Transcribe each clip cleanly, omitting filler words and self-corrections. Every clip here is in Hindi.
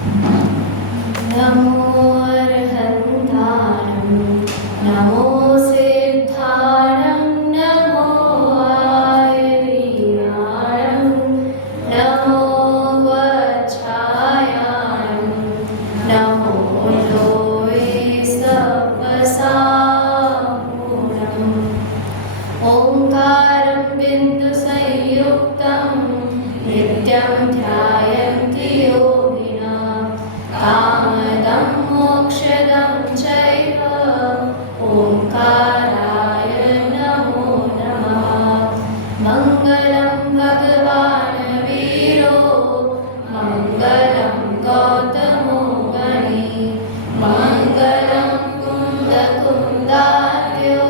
नमो अर्हन्तारं नमो सिद्धारं नमो आयुर्याणं नमो वज्रायाणं नमो लोये सप्तसाम्पूर्णम् ओंकारं बिन्दुसंयुक्तं नित्यं ध्यायन्ति योगिनः कामदं मोक्षदं चैव ओंकाराय नमो नमः मङ्गलं भगवान् वीरो मङ्गलं गौतमो गणी मङ्गलं कुन्दकुन्दार्यो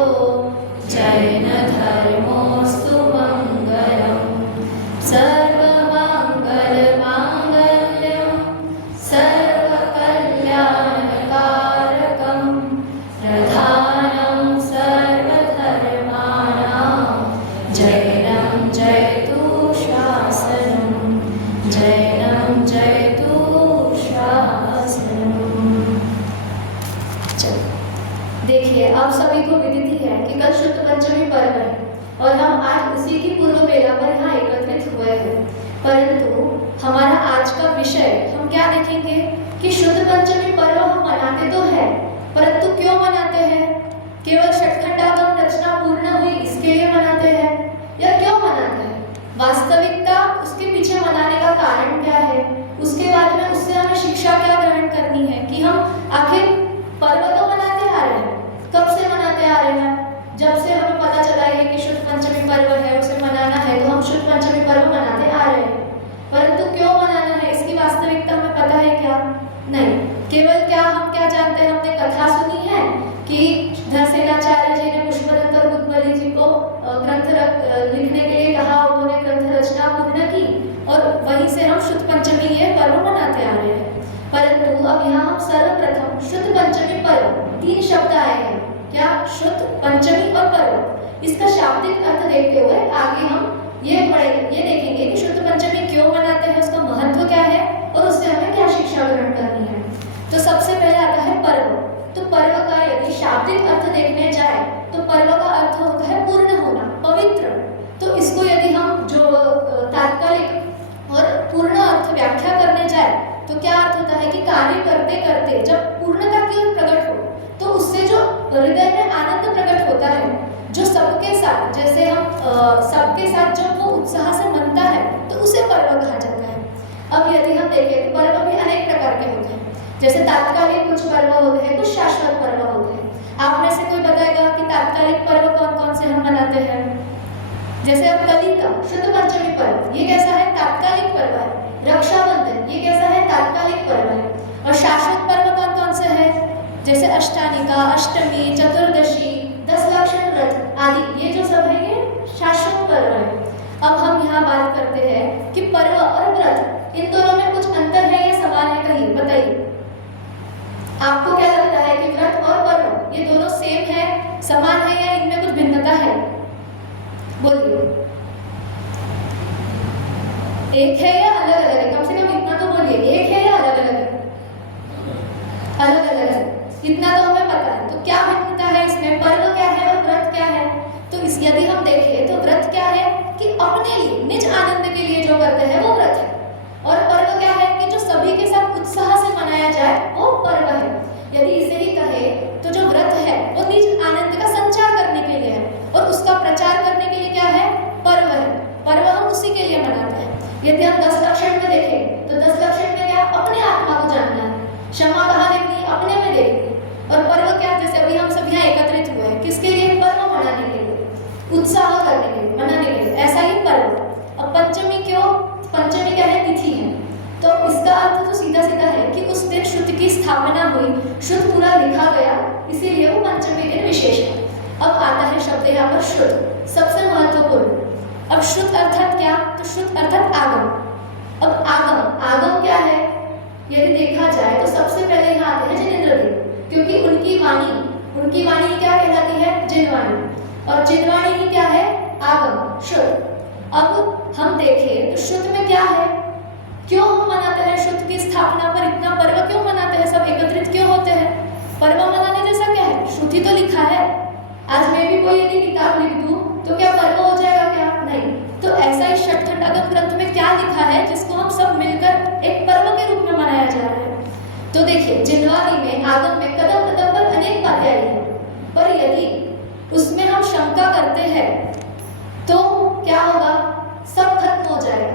जैनधर्मोऽस्तु मङ्गलम् सर्वमङ्गलमाङ्गल्यं सर्वकल्याणकारकं प्रधानं सर्वधर्माणां जैनं जयतु शासनं जैनं जयतु शासनम्। देखिए, आप सभी को विदित ही है कि कल शुद्ध पंचमी पर्व है और हम आज उसी की पूर्व बेला पर यहाँ एकत्रित हुए हैं। परंतु हमारा आज का विषय हम क्या देखेंगे कि शुद्ध पंचमी पर्व हम मनाते तो है, परंतु क्यों मनाते हैं? केवल षटखंडागम रचना पूर्ण हुई इसके लिए मनाते हैं या क्यों मनाते हैं? वास्तविकता उसके पीछे मनाने का कारण क्या है? उसके बाद में उससे हमें शिक्षा क्या ग्रहण करनी है कि हम आखिर पर्व तो मनाते आ रहे हैं, कब से मनाते आ रहे हैं? जब से हमें पता चला है कि शुद्ध पंचमी पर्व है, उसे मनाना है, तो हम शुद्ध पंचमी पर्व मनाते आ रहे हैं। परंतु क्यों मनाना है इसकी वास्तविकता हमें पता है क्या? नहीं। केवल क्या हम क्या जानते हैं, हमने कथा सुनी है कि धरसेनाचार्य जी ने पुष्पदंत और बुद्धबली जी को ग्रंथ लिखने के लिए कहा, उन्होंने ग्रंथ रचना पूर्ण की और वहीं से हम शुद्ध पंचमी ये पर्व मनाते आ रहे हैं। परंतु अब यहाँ हम सर्वप्रथम शुद्ध पंचमी पर्व, 3 शब्द आए हैं, क्या? शुद्ध पंचमी और पर्व। इसका शाब्दिक अर्थ देखते हुए आगे हम ये देखेंगे कि शुद्ध पंचमी क्यों मनाते हैं, उसका महत्व क्या है और उससे हमें क्या शिक्षा ग्रहण करनी है। तो सबसे पहले आता है पर्व। तो पर्व का यदि शाब्दिक अर्थ देखने जाए तो पर्व का अर्थ होता है पूर्ण होना, पवित्र। तो इसको यदि हम जो तात्कालिक और पूर्ण अर्थ व्याख्या करने जाए तो क्या अर्थ होता है कि कार्य करते करते जब पूर्णता की ओर प्रकट हो तो उससे जो हृदय में आनंद प्रकट होता है, जो सबके साथ, जैसे हम सबके साथ जब वो उत्साह से मनता है तो उसे पर्व कहा जाता है। अब यदि हम देखें तो पर्व भी अनेक प्रकार के होते हैं, जैसे तात्कालिक कुछ पर्व होते हैं, कुछ शाश्वत पर्व होते हैं। आप में से कोई बताएगा कि तात्कालिक पर्व कौन कौन से हम मनाते हैं? जैसे अब कली का शुद्ध पंचमी पर्व, ये कैसा है? तात्कालिक पर्व है। रक्षाबंधन, ये कैसा है? तात्कालिक पर्व है। और शाश्वत पर्व कौन कौन से है? जैसे अष्टानिका, अष्टमी, चतुर्दशी, 10 लक्षण व्रत आदि, ये जो सब है ये शाश्वत पर्व है। अब हम यहाँ बात करते हैं कि पर्व और व्रत, इन दोनों में कुछ अंतर है या समान है? कहिए, बताइए। आपको क्या लगता है कि व्रत और पर्व ये दोनों सेम है, समान है या इनमें कुछ भिन्नता है? बोलिए। एक है या अलग अलग है? कम से कम इतना तो बोलिए, एक है या अलग अलग है? अलग अलग है, इतना तो हमें पता है। तो क्या भिन्नता है इसमें? पर्व क्या है और व्रत क्या है? तो यदि हम देखें तो व्रत क्या है कि अपने लिए, निज आनंद के लिए जो करते हैं वो व्रत है। और पर्व क्या है कि जो सभी के साथ उत्साह से मनाया जाए वो पर्व है। यदि इसे ही कहे तो जो व्रत है वो निज आनंद का संचार करने के लिए है और उसका प्रचार करने के लिए क्या है? पर्व है। पर्व हम उसी के लिए मनाते हैं। यदि हम 10 लक्षण में देखें तो 10 लक्षण में क्या? अपने आत्मा को जानना है, क्षमा कहाँ देखनी है? अपने में देखनी। और पर्व क्या? जैसे अभी हम सब यहाँ एकत्रित हुए हैं, किसके लिए? पर्व मनाने के लिए, उत्साह करने के लिए, मनाने के लिए, ऐसा ही पर्व। अब पंचमी क्यों? पंचमी क्या है? तिथि है। तो इसका अर्थ तो सीधा सीधा है कि उस दिन शुद्ध की स्थापना हुई, शुद्ध पूरा लिखा गया, इसीलिए वो पंचमी दिन विशेष है। अब आता है शब्द यहाँ पर शुद्ध, सबसे महत्वपूर्ण। अब शुद्ध अर्थात क्या? तो शुद्ध अर्थात आगम। अब आगम क्या है? यदि देखा जाए तो सबसे पहले यहाँ आते हैं जिनेंद्र देव, क्योंकि उनकी वाणी क्या कहलाती है? जिनवाणी। और जिनवाणी ही क्या है? आगम, शुद्ध। अब हम देखें तो शुद्ध में क्या है? क्यों हम मनाते हैं शुद्ध की स्थापना पर इतना भी कोई यदि किताब लिख दूं तो क्या पर्व हो जाएगा क्या? नहीं। तो ऐसा ही छठखंड आगम ग्रंथ में क्या लिखा है जिसको हम सब मिलकर एक पर्व के रूप में मनाया जा रहा है? तो देखिए, जिनवानी में आगम में कदम कदम पर अनेक बातें आई है, पर यदि उसमें हम शंका करते हैं तो क्या होगा? सब खत्म हो जाएगा।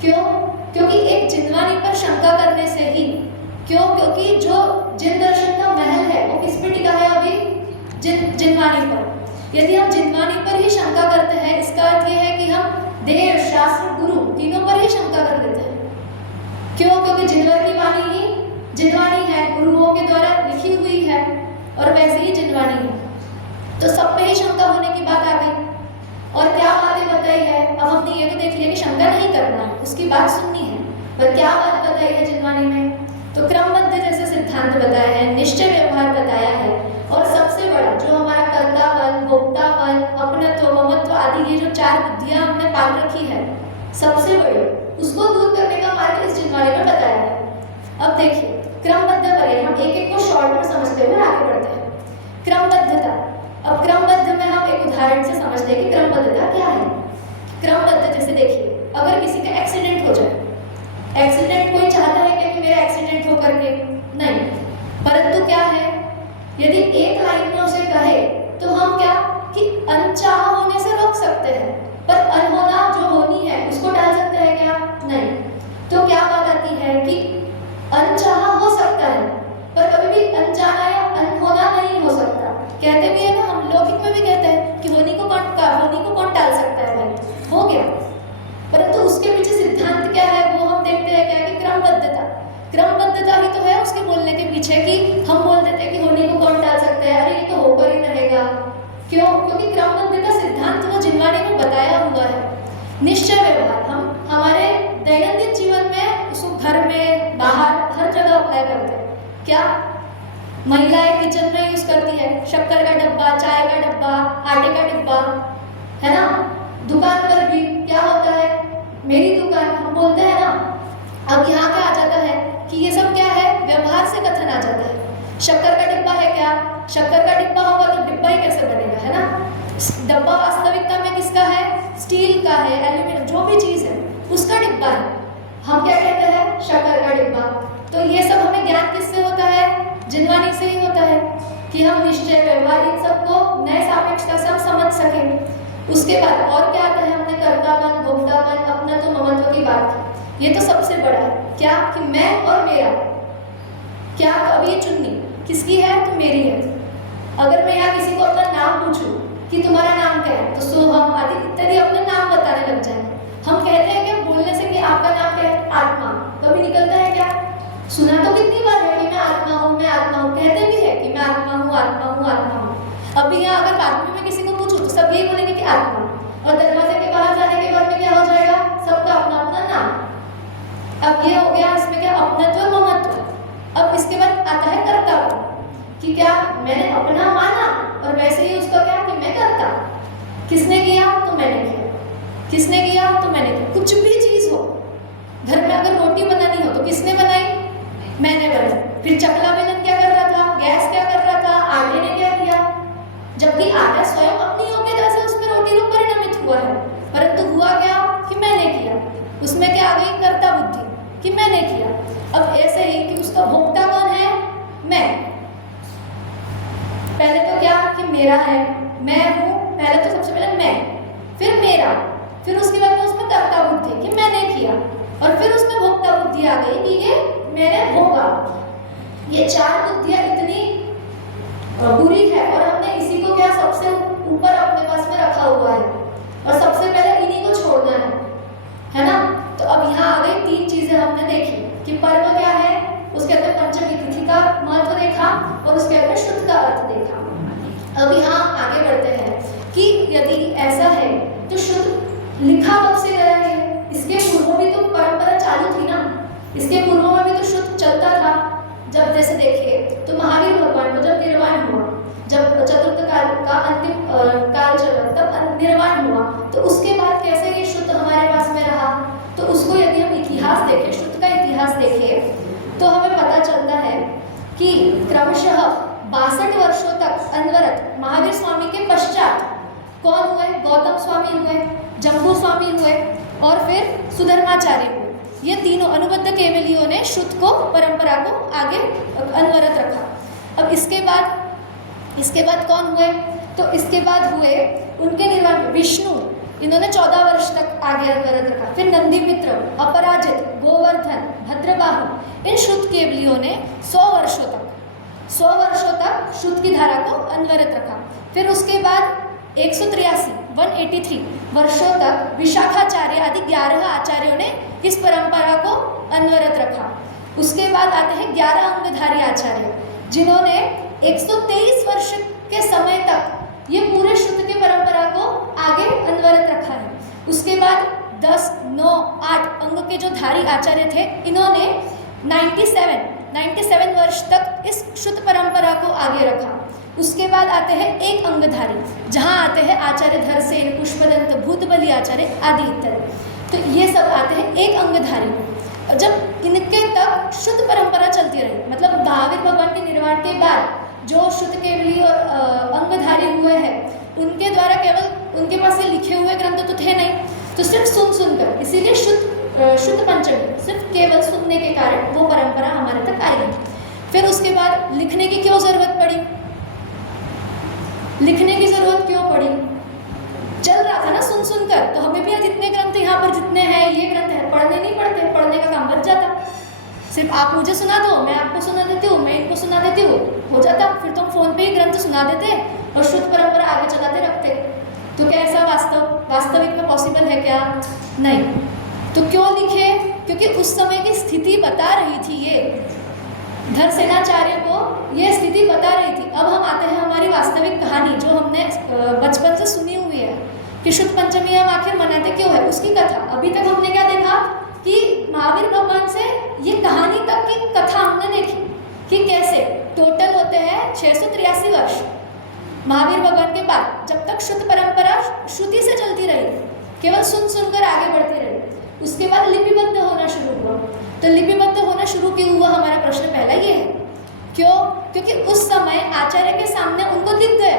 क्यों? क्योंकि एक जिनवानी पर शंका करने से ही, क्यों? क्योंकि जो जिन दर्शन का महल है वो किस पे टिका है? अभी जिनवानी पर। यदि हम जिनवानी पर ही शंका करते हैं, इसका अर्थ यह है कि हम देव, शास्त्र, गुरु तीनों पर ही शंका कर लेते हैं। क्यों? क्योंकि जिनवर की वाणी ही जिनवानी है, गुरुओं के द्वारा लिखी हुई है, और वैसे ही जिनवानी है। तो सब पे ही शंका होने की बात आ गई। और क्या बातें बताई है? अब हमने ये तो देख लिया कि शंका नहीं करना है, उसकी बात सुननी है। पर क्या बात बताई है जिनवानी में? तो क्रमबद्ध जैसे सिद्धांत बताए हैं, निश्चय व्यवहार बताया है, और सबसे बड़ा जो हमारा कर्तापन, भोक्तापन, अपनत्व, ममत्व आदि ये जो 4 बुद्धियां हमने पाल रखी है, सबसे बड़ी, उसको दूर करने का मार्ग इस जिनवानी में बताया है। अब देखिए, क्रमबद्ध पर हम एक एक को शॉर्ट में समझते हुए आगे बढ़ते हैं। क्रमबद्धता। अब क्रमबद्ध में हम एक उदाहरण से समझते हैं कि क्रमबद्धता क्या है। क्रमबद्ध जैसे देखिए, अगर किसी का एक्सीडेंट हो जाए, एक्सीडेंट कोई चाहता है कि मेरा एक्सीडेंट हो करके? नहीं। परंतु क्या है, यदि एक लाइन में उसे कहे तो हम क्या कि अनचाहा होने से रोक सकते हैं, पर अनहोना जो होनी है उसको टाल सकते हैं क्या? नहीं। तो क्या बात आती है कि अनचाहा हो सकता है, पर कभी भी अनचाहा या अनहोना नहीं हो सकता। कहते भी है ना, हम लौकिक में भी कहते हैं कि होनी को कौन टाल सकता है? भाई हो गया। परंतु उसके पीछे सिद्धांत क्या है वो हम देखते हैं क्या? कि क्रमबद्धता। क्रमबद्धता ही तो है उसके बोलने के पीछे, कि हम बोल देते हैं कि होनी को कौन टाल सकता है, अरे ये तो होकर ही रहेगा। क्यों? क्योंकि क्रमबद्धता सिद्धांत वो जिनवानी में बताया हुआ है। निश्चय व्यवहार हम हमारे दैनंदिन जीवन में, उसको घर में, बाहर, हर जगह अप्लाई करते हैं। क्या महिलाएं किचन में यूज करती है? शक्कर का डब्बा, चाय का डब्बा, आटे का डिब्बा, है ना? दुकान पर भी क्या होता है? मेरी दुकान, हम बोलते हैं ना। अब यहाँ क्या आ जाता है कि ये सब क्या है? व्यवहार से कथन आ जाता है। शक्कर का डिब्बा है क्या? शक्कर का डिब्बा होगा तो डिब्बा ही कैसे बनेगा, है ना? डब्बा वास्तविकता में किसका है? स्टील का है, एल्यूमिनियम, जो भी चीज है उसका डिब्बा है। हम क्या कहते हैं? शक्कर का डिब्बा। तो ये सब हमें ज्ञान किससे होता है? जिनवानी से ही होता है, कि हम निश्चय, व्यवहार, इन सबको नए सापेक्षता से हम समझ सकें। उसके बाद और क्या आता है? हमने कर्तापन, भोक्तापन, अपनत्व, ममत्व की बात की। ये तो सबसे बड़ा है। क्या? कि मैं और मेरा। क्या? अब ये चुन्नी किसकी है? तो मेरी है। अगर मैं यहाँ किसी को अपना नाम पूछूं कि तुम्हारा नाम क्या है, तो सोहम आदि इत्यादि अपने नाम बताने लग जाए। हम कहते हैं कि बोलने से कि आपका नाम क्या है? आत्मा। कभी निकलता है क्या? सुना तो कितनी बार है कि मैं आत्मा हूँ, मैं आत्मा हूँ। कहते भी है कि मैं आत्मा हूँ, आत्मा हूँ, आत्मा हूँ। अभी यहाँ अगर बाद में मैं किसी को पूछूं तो सब यही बोलेंगे कि आत्मा। और दरवाजे के बाहर जाने के बाद में क्या हो जाएगा? सबका अपना अपना नाम। अब ये हो गया इसमें क्या? अपनत्व, ममत्व। अब इसके बाद आता है कर्तापन, कि क्या मैंने अपना माना और वैसे ही उसका क्या कि मैं करता। किसने किया? तो मैंने किया। किसने किया? तो मैंने किया। कुछ भी चीज हो, घर में अगर रोटी बनानी हो तो किसने बनाई? मैंने बनाई। फिर चकला बेलन क्या कर रहा था? गैस क्या कर रहा था? आटे ने क्या किया? जबकि आटा स्वयं अपनी योग्यता से उसमें रोटी रूप परिणमित हुआ है, परंतु हुआ क्या कि मैंने किया। उसमें क्या आ गई? कर्ता बुद्धि, कि मैंने किया। अब ऐसे ही कि उसका भोक्ता कौन है? मैं। पहले तो क्या कि मेरा है, मैं हूँ। पहले तो सबसे पहले मैं, फिर मेरा, फिर उसके बाद में उसमें कर्ता बुद्धि कि मैंने किया, और फिर उसमें भोक्ता बुद्धि आ गई कि ये मैंने भोगा। ये 4 बुद्धियां इतनी बुरी है, और हमने इसी को क्या सबसे ऊपर अपने पास में रखा हुआ है, और सबसे पहले इन्हीं को छोड़ना है ना? तो अब यहाँ आ गई 3 चीजें हमने देखी कि पर्व क्या है, उसके अंदर पंचमी तिथि का महत्व देखा, और उसके अंदर शुद्ध का अर्थ देखा। अब यहाँ आगे बढ़ते हैं कि यदि ऐसा है तो शुद्ध लिखा कब से गया है? इसके पूर्व भी तो परंपरा चालू थी ना। इसके पूर्व में भी तो शुद्ध चलता था। जब जैसे देखिए तो महावीर भगवान को जब निर्वाण हुआ, जब चतुर्थ काल का अंतिम काल चला, तब निर्वाण हुआ, तो उसके बाद कैसे ये शुद्ध हमारे पास में रहा? तो उसको यदि हम इतिहास देखें, शुद्ध का इतिहास देखें, तो हमें पता चलता है कि क्रमशः 62 वर्षों तक अनवरत महावीर स्वामी के पश्चात कौन हुए? गौतम स्वामी हुए, जम्बू स्वामी हुए और फिर सुधर्माचार्य हुए। ये तीनों अनुबद्ध केवलियों ने शुद्ध को परंपरा को आगे अनवरत रखा। अब इसके बाद कौन हुए? तो इसके बाद हुए उनके निर्वाण विष्णु, इन्होंने 14 वर्ष तक आगे अनवरत रखा। फिर नंदीमित्र, अपराजित, गोवर्धन, भद्रबाहु, इन शुद्ध केवलियों ने 100 वर्षों तक शुद्ध की धारा को अनवरत रखा। फिर उसके बाद 183 वर्षों तक विशाखाचार्य आदि 11 आचार्यों ने इस परंपरा को अनवरत रखा। उसके बाद आते हैं 11 अंगधारी आचार्य, जिन्होंने 123 वर्ष के समय तक ये पूरे शुद्ध की परंपरा को आगे अनवरत रखा है। उसके बाद 10, 9, 8 अंग के जो धारी आचार्य थे, इन्होंने 97 वर्ष तक इस शुद्ध परंपरा को आगे रखा। उसके बाद आते हैं एक अंगधारी, जहाँ आते हैं आचार्य धरसेन, पुष्पदंत, भूतबली आचार्य आदि इत्यादि। तो ये सब आते हैं एक अंगधारी। जब इनके तक शुद्ध परंपरा चलती रही, मतलब महावीर भगवान के निर्वाण के बाद जो शुद्ध केवली और अंगधारी हुए हैं, उनके द्वारा केवल उनके पास ये लिखे हुए ग्रंथ तो थे नहीं, तो सिर्फ सुनकर, इसीलिए शुद्ध पंचमी सिर्फ केवल सुनने के कारण वो परंपरा हमारे तक आई। फिर उसके बाद लिखने की क्यों जरूरत पड़ी? लिखने की जरूरत क्यों पड़ी? चल रहा था ना सुनकर, तो हमें भी जितने ग्रंथ यहाँ पर जितने हैं, ये ग्रंथ है, पढ़ने नहीं पड़ते, पढ़ने का काम बच जाता। सिर्फ आप मुझे सुना दो, मैं आपको सुना देती हूँ, मैं इनको सुना देती हूँ, हो जाता। फिर तो हम फोन पे ही ग्रंथ सुना देते और शुद्ध परंपरा आगे चलाते रखते। तो क्या ऐसा वास्तविक में पॉसिबल है क्या? नहीं। तो क्यों लिखे? क्योंकि उस समय की स्थिति बता रही थी, ये धरसेनाचार्य को ये स्थिति बता रही थी। अब हम आते हैं हमारी वास्तविक कहानी, जो हमने बचपन से सुनी हुई है कि शुद्ध पंचमी हम आखिर मनाते क्यों है, उसकी कथा। अभी तक हमने क्या देखा कि महावीर भगवान से ये कहानी तक की कथा हमने देखी कि कैसे टोटल होते हैं 683 वर्ष महावीर भगवान के बाद, जब तक शुद्ध परंपरा श्रुति से चलती रही, केवल सुनकर आगे बढ़ती रही। उसके बाद लिपिबद्ध होना शुरू हुआ। तो लिपिबद्ध होना शुरू क्यों हुआ? हमारा प्रश्न पहला ये है। क्यों? क्योंकि उस समय आचार्य के सामने उनको दिख गया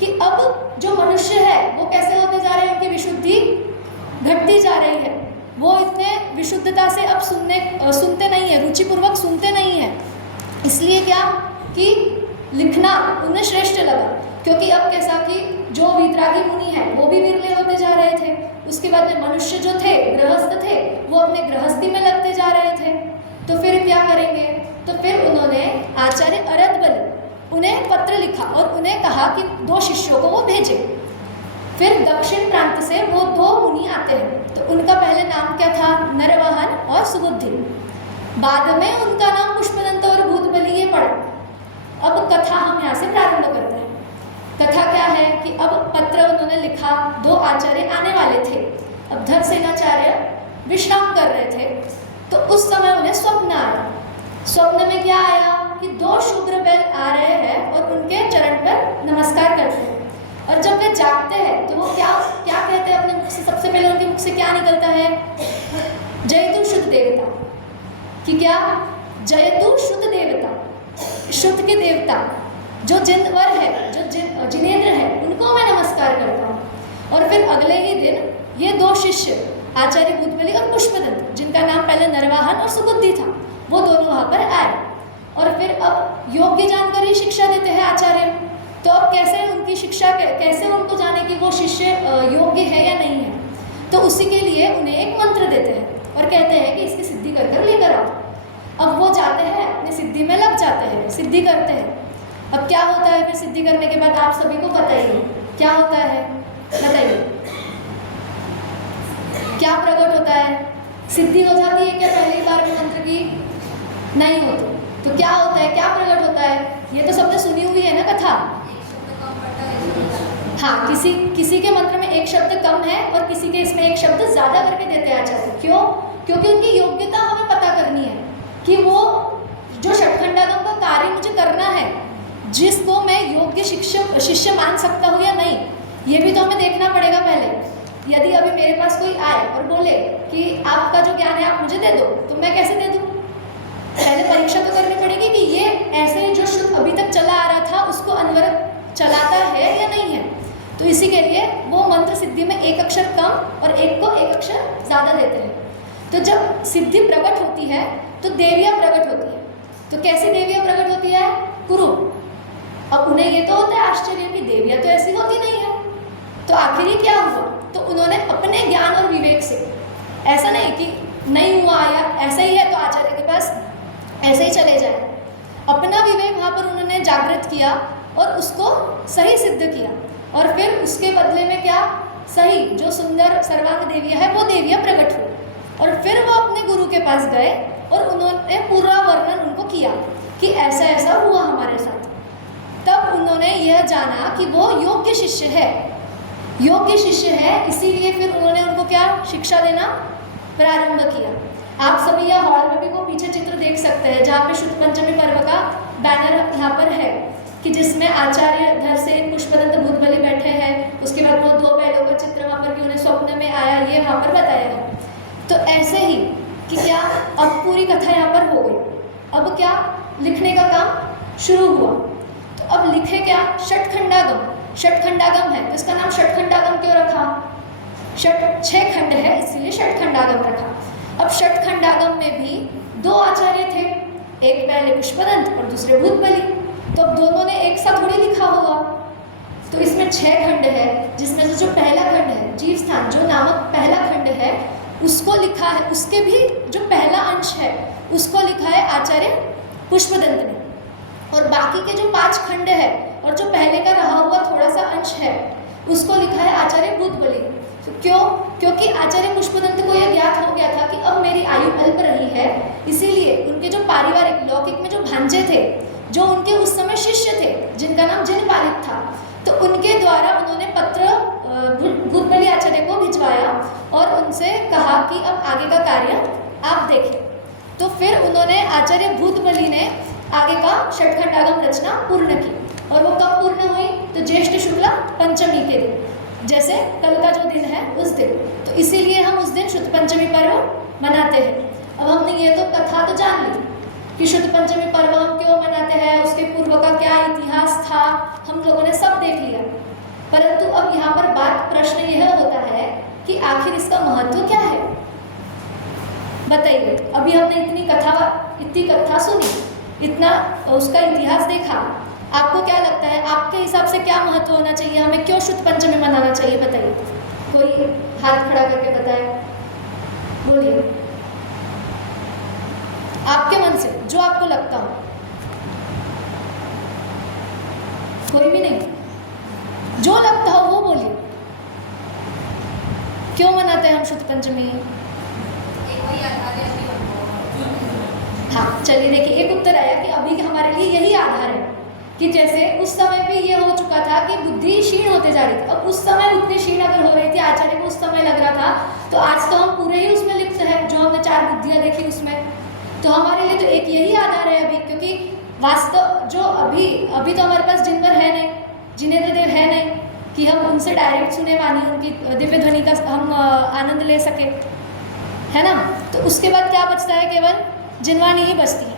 कि अब जो मनुष्य है वो कैसे होते जा रहे हैं, उनकी विशुद्धि घटती जा रही है। वो इतने विशुद्धता से अब सुनते नहीं है, रुचिपूर्वक सुनते नहीं है। इसलिए क्या कि लिखना उन्हें श्रेष्ठ लगा, क्योंकि अब कैसा कि जो वीतरागी मुनि हैं वो भी विरले होते जा रहे थे। उसके बाद में मनुष्य जो थे, गृहस्थ थे, वो अपने गृहस्थी में लगते जा रहे थे। तो फिर क्या करेंगे? तो फिर उन्होंने आचार्य अरदबली उन्हें पत्र लिखा और उन्हें कहा कि 2 शिष्यों को वो भेजे। फिर दक्षिण प्रांत से वो 2 मुनि आते हैं। तो उनका पहले नाम क्या था? नरवाहन और सुबुद्धि। बाद में उनका नाम पुष्पदंत और भूतबली ये पड़ा। अब कथा हम यहाँ से प्रारंभ करते हैं। कथा क्या है कि अब पत्र उन्होंने लिखा, 2 आचार्य आने वाले थे। अब धरसेनाचार्य विश्राम कर रहे थे, तो उस समय उन्हें स्वप्न आया। स्वप्न में क्या आया कि 2 शूद्र बैल आ रहे हैं और उनके चरण पर नमस्कार करते हैं। और जब वे जागते हैं तो वो क्या कहते हैं अपने मुख से? सबसे पहले उनके मुख से क्या निकलता है? जयतु शुद्ध देवता। कि क्या? जयतु शुद्ध देवता, शुद्ध के देवता जो जिनवर है, जो जिनेंद्र है, उनको मैं नमस्कार करता हूँ। और फिर अगले ही दिन ये 2 शिष्य आचार्य भूतबली और पुष्पदंत, जिनका नाम पहले नरवाहन और सुबुद्धि था, वो दोनों वहाँ पर आए। और फिर अब योग्य जानकर ही शिक्षा देते हैं आचार्य। तो अब कैसे उनकी शिक्षा, कैसे उनको जाने कि वो शिष्य योग्य है या नहीं है? तो उसी के लिए उन्हें एक मंत्र देते हैं और कहते हैं कि इसकी सिद्धि कर लेकर आओ। अब वो जाते हैं, अपनी सिद्धि में लग जाते हैं, सिद्धि करते हैं। अब क्या होता है फिर सिद्धि करने के बाद? आप सभी को पता ही है क्या होता है, बताइए। क्या प्रकट होता है? सिद्धि हो जाती है क्या पहली बार में मंत्र की? नहीं होती। तो क्या होता है, क्या प्रकट होता है? ये तो सबने सुनी हुई है ना कथा। हाँ, किसी के मंत्र में एक शब्द कम है और किसी के इसमें एक शब्द ज्यादा करके देते हैं आचार्य। क्यों? क्योंकि उनकी योग्यता हमें पता करनी है कि वो जो षटखंडागम का कार्य मुझे करना है, जिसको मैं योग्य शिष्य मान सकता हूँ या नहीं, ये भी तो हमें देखना पड़ेगा पहले। यदि अभी मेरे पास कोई आए और बोले कि आपका जो ज्ञान है आप मुझे दे दो, तो मैं कैसे दे दूँ? पहले परीक्षा तो करनी पड़ेगी कि ये ऐसे जो शुद्ध अभी तक चला आ रहा तो इसी के लिए वो मंत्र सिद्धि में एक अक्षर कम और एक को एक अक्षर ज़्यादा देते हैं। तो जब सिद्धि प्रकट होती है तो देवियाँ प्रकट होती है। तो कैसे देवियाँ प्रकट होती है? कुरूप। अब उन्हें ये तो होता है आश्चर्य कि देवियाँ तो ऐसी होती नहीं है, तो आखिर ही क्या हुआ? तो उन्होंने अपने ज्ञान और विवेक से, ऐसा नहीं कि नहीं हुआ या ऐसा ही है तो आचार्य के पास ऐसे ही चले जाए, अपना विवेक वहाँ पर उन्होंने जागृत किया और उसको सही सिद्ध किया। और फिर उसके बदले में क्या? सही जो सुंदर सर्वांग देवियाँ है वो देवियाँ प्रकट हुई। और फिर वो अपने गुरु के पास गए और उन्होंने पूरा वर्णन उनको किया कि ऐसा ऐसा हुआ हमारे साथ। तब उन्होंने यह जाना कि वो योग्य शिष्य है, योग्य शिष्य है, इसीलिए फिर उन्होंने उनको क्या शिक्षा देना प्रारंभ किया। आप सभी यह हॉल में भी वो पीछे चित्र देख सकते हैं जहाँ पे शुद्ध पंचमी पर्व का बैनर यहाँ पर है कि जिसमें आचार्य धर से पुष्पदंत भूतबली बैठे हैं, उसके बाद वो 2 बैलों का चित्र वहाँ पर कि उन्हें स्वप्न में आया, ये वहाँ पर बताया है। तो ऐसे ही कि क्या अब पूरी कथा यहाँ पर हो गई। अब क्या लिखने का काम शुरू हुआ। तो अब लिखे क्या? षटखंडागम। षटखंडागम है तो इसका नाम षटखंडागम क्यों रखा? 6 खंड है इसीलिए षटखंडागम रखा। अब षटखंडागम में भी 2 आचार्य थे, एक पहले पुष्पदंत और दूसरे भूतबली। तो अब दोनों ने एक साथ थोड़ी लिखा होगा। तो इसमें 6 खंड है, जिसमें से जो पहला खंड है जीव स्थान जो नामक पहला खंड है उसको लिखा है, उसके भी जो पहला अंश है उसको लिखा है आचार्य पुष्पदंत ने। और बाकी के जो 5 खंड है और जो पहले का रहा हुआ थोड़ा सा अंश है उसको लिखा है आचार्य भूतबली। तो क्यों? क्योंकि आचार्य पुष्पदंत को यह ज्ञात हो गया था कि अब मेरी आयु अल्प रही है, इसीलिए उनके जो पारिवारिक लौकिक में जो भांजे थे, जो उनके उस समय शिष्य थे जिनका नाम जिनपालिक था, तो उनके द्वारा उन्होंने पत्र भूतबली आचार्य को भिजवाया और उनसे कहा कि अब आगे का कार्य आप देखें। तो फिर उन्होंने आचार्य भूतबली ने आगे का षटखंडागम रचना पूर्ण की। और वो कब पूर्ण हुई? तो ज्येष्ठ शुक्ला पंचमी के दिन, जैसे कल का जो दिन है उस दिन। तो इसीलिए हम उस दिन शुद्ध पंचमी पर्व मनाते हैं। अब हमने ये तो कथा तो जान ली कि शुद्ध पंचमी पर्व हम क्यों मनाते हैं, उसके पूर्व का क्या इतिहास था, हम लोगों ने सब देख लिया। परंतु अब यहाँ पर प्रश्न यह होता है कि आखिर इसका महत्व क्या है? बताइए। अभी हमने इतनी कथा सुनी, इतना उसका इतिहास देखा, आपको क्या लगता है आपके हिसाब से क्या महत्व होना चाहिए? हमें क्यों शुद्ध पंचमी मनाना चाहिए? बताइए, कोई हाथ खड़ा करके बताए, बोलिए आपके मन से जो आपको लगता हो। कोई भी नहीं, जो लगता हो वो बोलिए। क्यों मनाते हैं हम शुद्ध पंचमी? हाँ चलिए, देखिए एक उत्तर आया कि अभी हमारे लिए यही आधार है कि जैसे उस समय भी ये हो चुका था कि बुद्धि क्षीण होते जा रही थी। अब उस समय उतनी क्षीण अगर हो रही थी, आचार्य को उस समय लग रहा था, तो आज तो हम पूरे ही उसमें लिप्त है जो हमने 4 बुद्धियाँ देखी उसमें। तो हमारे लिए तो एक यही आधार है अभी, क्योंकि वास्तव जो अभी तो हमारे पास जिनवर है नहीं, जिनेंद्र देव है नहीं कि हम उनसे डायरेक्ट सुने वाणी, उनकी दिव्य ध्वनि का हम आनंद ले सके, है ना। तो उसके बाद क्या बचता है? केवल जिनवाणी ही बचती है,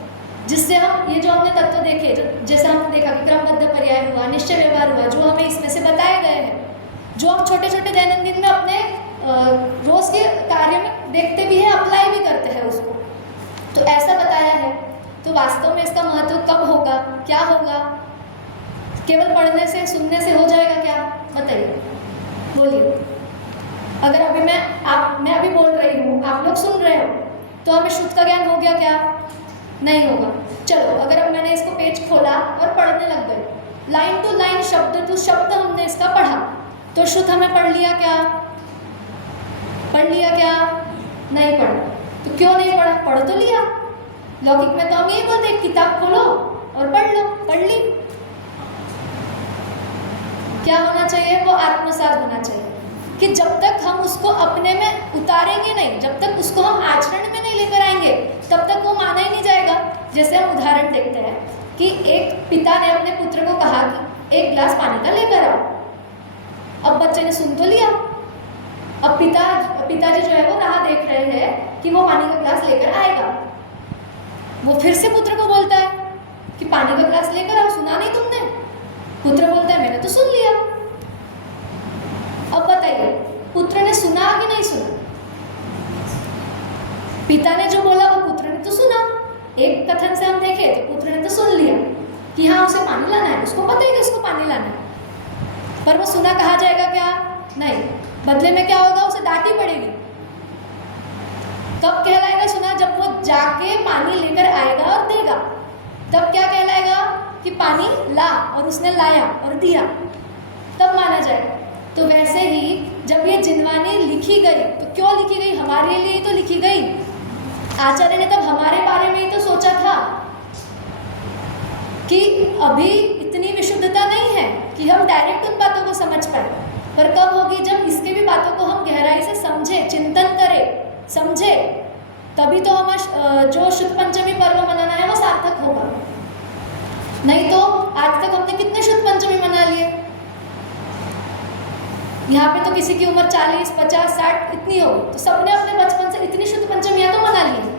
जिससे हम ये जो हमने तत्व देखे, जैसे हमने देखा कि क्रमबद्ध पर्याय हुआ, निश्चय व्यवहार हुआ, जो हमें इसमें से बताए गए हैं, जो हम छोटे छोटे दैनंदिन में अपने रोज के कार्य में देखते भी हैं, अप्लाई भी करते हैं उसको, तो ऐसा बताया है। तो वास्तव में इसका महत्व कब होगा, क्या होगा? केवल पढ़ने से सुनने से हो जाएगा क्या? बताइए, बोलिए। अगर अभी मैं अभी बोल रही हूँ, आप लोग सुन रहे हो, तो हमें शुद्ध का ज्ञान हो गया क्या? नहीं होगा। चलो, अगर अब मैंने इसको पेज खोला और पढ़ने लग गए, लाइन टू लाइन, शब्द टू शब्द हमने इसका पढ़ा, तो शुद्ध हमें पढ़ लिया क्या? पढ़ लिया क्या? नहीं पढ़ा। तो क्यों नहीं पढ़ा? पढ़ तो लिया। लौकिक में तो हम यही बोलते हैं, किताब खोलो और पढ़ लो, पढ़ ली। क्या होना चाहिए? वो आत्मसात होना चाहिए कि जब तक हम उसको अपने में उतारेंगे नहीं, जब तक उसको हम आचरण में नहीं लेकर आएंगे, तब तक वो माना ही नहीं जाएगा। जैसे हम उदाहरण देखते हैं कि एक पिता ने अपने पुत्र को कहा कि 1 गिलास पानी का लेकर आओ। अब बच्चे ने सुन तो लिया, अब पिताजी जो है वो राह देख रहे हैं कि वो पानी का गिलास लेकर आएगा। वो फिर से पुत्र को बोलता है कि पानी का गिलास लेकर आओ, सुना नहीं तुमने? पुत्र बोलता है मैंने तो सुन लिया। अब बताइए, पुत्र ने सुना कि नहीं सुना? पिता ने जो बोला वो पुत्र ने तो सुना। एक कथन से हम देखें तो पुत्र ने तो सुन लिया कि हाँ उसे पानी लाना है, उसको पता है कि उसको पानी लाना है, पर वो सुना कहा जाएगा क्या? नहीं। बदले में क्या होगा? उसे डांटी पड़ेगी। कब कहलाएगा सुना? जब वो जाके पानी लेकर आएगा और देगा, तब क्या कहलाएगा कि पानी ला, और उसने लाया और दिया, तब माना जाएगा। तो वैसे ही जब ये जिनवानी लिखी गई तो क्यों लिखी गई? हमारे लिए तो लिखी गई। आचार्य ने तब हमारे बारे में ही तो सोचा था कि अभी इतनी विशुद्धता नहीं है कि हम डायरेक्ट उन बातों को समझ पाए, पर कब होगी? जब इसके भी बातों को हम गहराई से समझे, चिंतन करें, समझे, तभी तो हम जो शुद्ध पंचमी पर्व मनाना है वो सार्थक होगा। नहीं तो आज तक हमने कितने शुद्ध पंचमी मना लिए? यहाँ पे तो किसी की उम्र 40, 50, 60 इतनी हो, तो सबने अपने बचपन से इतनी शुद्ध पंचमियां तो मना ली,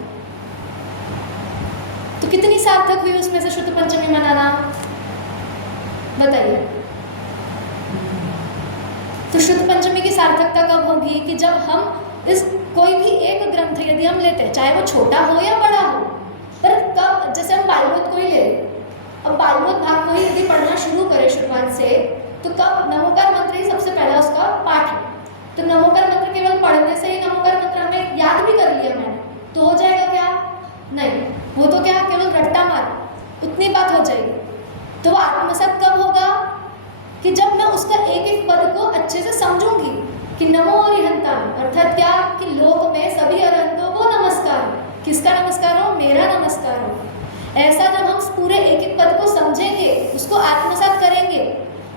तो कितनी सार्थक हुई उसमें से शुद्ध पंचमी मनाना? बताइए। तो शुद्ध पंचमी की सार्थकता कब होगी? कि जब हम इस कोई भी एक ग्रंथ यदि हम लेते हैं, चाहे वो छोटा हो या बड़ा हो, पर कब, जैसे हम भागवत को ही ले, अब भागवत भाग को ही यदि पढ़ना शुरू करें शुरुआत से, तो कब नमोकार मंत्र ही सबसे पहला उसका पाठ है। तो नमोकार मंत्र केवल पढ़ने से ही नमोकार मंत्र हमें याद भी कर लिया मैंने, तो हो जाएगा क्या? नहीं, वो तो क्या केवल रट्टा मार, उतनी बात हो जाएगी। तो वो आत्मसात कब होगा? कि जब मैं उसका एक एक पद को अच्छे से समझूंगी कि नमो अरिहंता, अर्थात क्या? कि लोक में सभी अरिहंतों को नमस्कार हो। किसका नमस्कार हो? मेरा नमस्कार हो। ऐसा जब हम पूरे एक एक पद को समझेंगे, उसको आत्मसात करेंगे,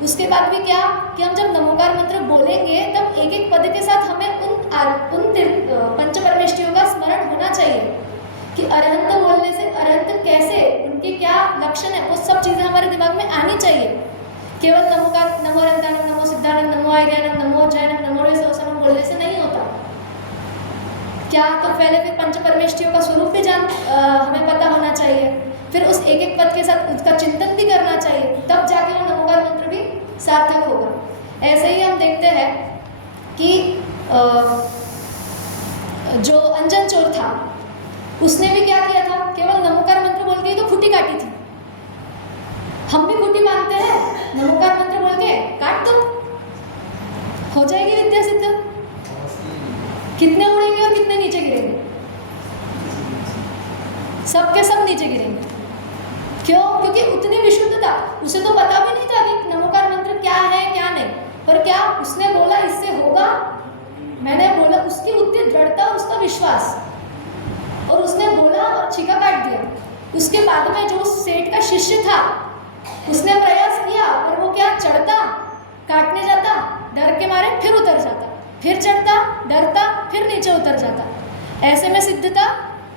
उसके बाद भी क्या? कि हम जब नमोकार मंत्र बोलेंगे तब एक एक पद के साथ हमें उन पंच परमेष्ठियों का स्मरण होना चाहिए कि अरहंत बोलने से अरहंत कैसे, उनके क्या लक्षण है, वो सब चीज़ें हमारे दिमाग में आनी चाहिए। केवल नमोकार, नमो अरहंतानम, नमो सिद्धानम, नमो आर्यानम, नमो जैनम, नमो वेसवसनम बोलने से नहीं होता। क्या? तो पहले फिर पंच परमेष्ठियों का स्वरूप भी हमें पता होना चाहिए, फिर उस एक एक पद के साथ उसका चिंतन भी करना चाहिए, तब जाके वो नमोकार मंत्र भी सार्थक होगा। ऐसे ही हम देखते हैं कि जो अंजन चोर था उसने भी क्या किया था? केवल नमोकार मंत्र बोल के ही तो खुटी काटी थी। हम भी खुटी मानते हैं, नमोकार मंत्र बोल के काट दो, हो जाएगी विद्या सिद्ध। कितने उड़ेंगे और कितने नीचे गिरेंगे? सब के सब नीचे गिरेंगे। क्यों? क्योंकि उतनी विशुद्धता, उसे तो पता भी नहीं था कि नमोकार मंत्र क्या है क्या नहीं, पर क्या उसने बोला इससे होगा, मैंने बोला, उसकी उतनी दृढ़ता, उसका विश्वास, और उसने बोला और छीका काट दिया। उसके बाद में जो सेठ का शिष्य था उसने प्रयास किया, पर वो क्या? चढ़ता, काटने जाता, डर के मारे फिर उतर जाता, फिर चढ़ता, डरता, फिर नीचे उतर जाता। ऐसे में सिद्धता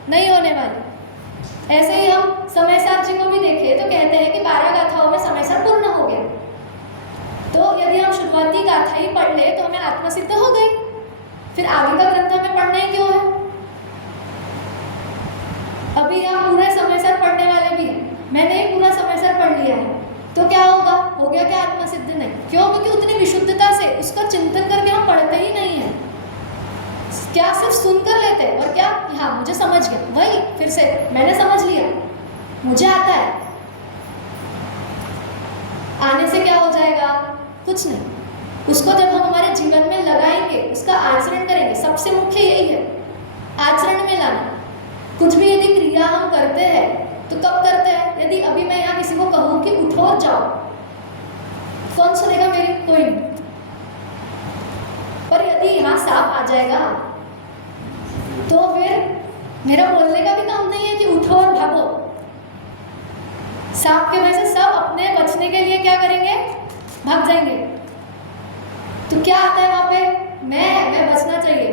नहीं होने वाली। ऐसे ही हम समयसार जी को भी देखें तो कहते हैं कि 12 गाथाओं में समयसार पूर्ण हो गया। तो यदि हम शुरुआती गाथा ही पढ़ ले तो हमें आत्मसिद्ध हो गई, फिर आगे का ग्रंथ हमें पढ़ना ही क्यों है? अभी हम पूरे समयसार पढ़ने वाले भी हैं, मैंने ही पूरा समयसार पढ़ लिया है, तो क्या होगा? हो गया क्या आत्मसिद्ध? नहीं। क्यों? क्योंकि उतनी विशुद्धता से उसका चिंतन करके हम पढ़ते ही नहीं है। क्या सिर्फ सुनकर लेते हैं और क्या? हाँ मुझे समझ गया, वही फिर से मैंने समझ लिया, मुझे आता है। आने से क्या हो जाएगा? कुछ नहीं। उसको जब हम हमारे जीवन में लगाएंगे, उसका आचरण करेंगे, सबसे मुख्य यही है आचरण में लाना। कुछ भी यदि क्रिया हम करते हैं तो कब करते हैं? यदि अभी मैं यहाँ किसी को कहूँ कि उठो जाओ, कौन सुनेगा मेरी? कोई नहीं। पर यदि यहाँ सांप आ जाएगा तो फिर मेरा बोलने का भी काम नहीं है कि उठो और भागो। सांप के वजह से सब अपने बचने के लिए क्या करेंगे? भाग जाएंगे। तो क्या आता है वहां पे? मैं बचना चाहिए।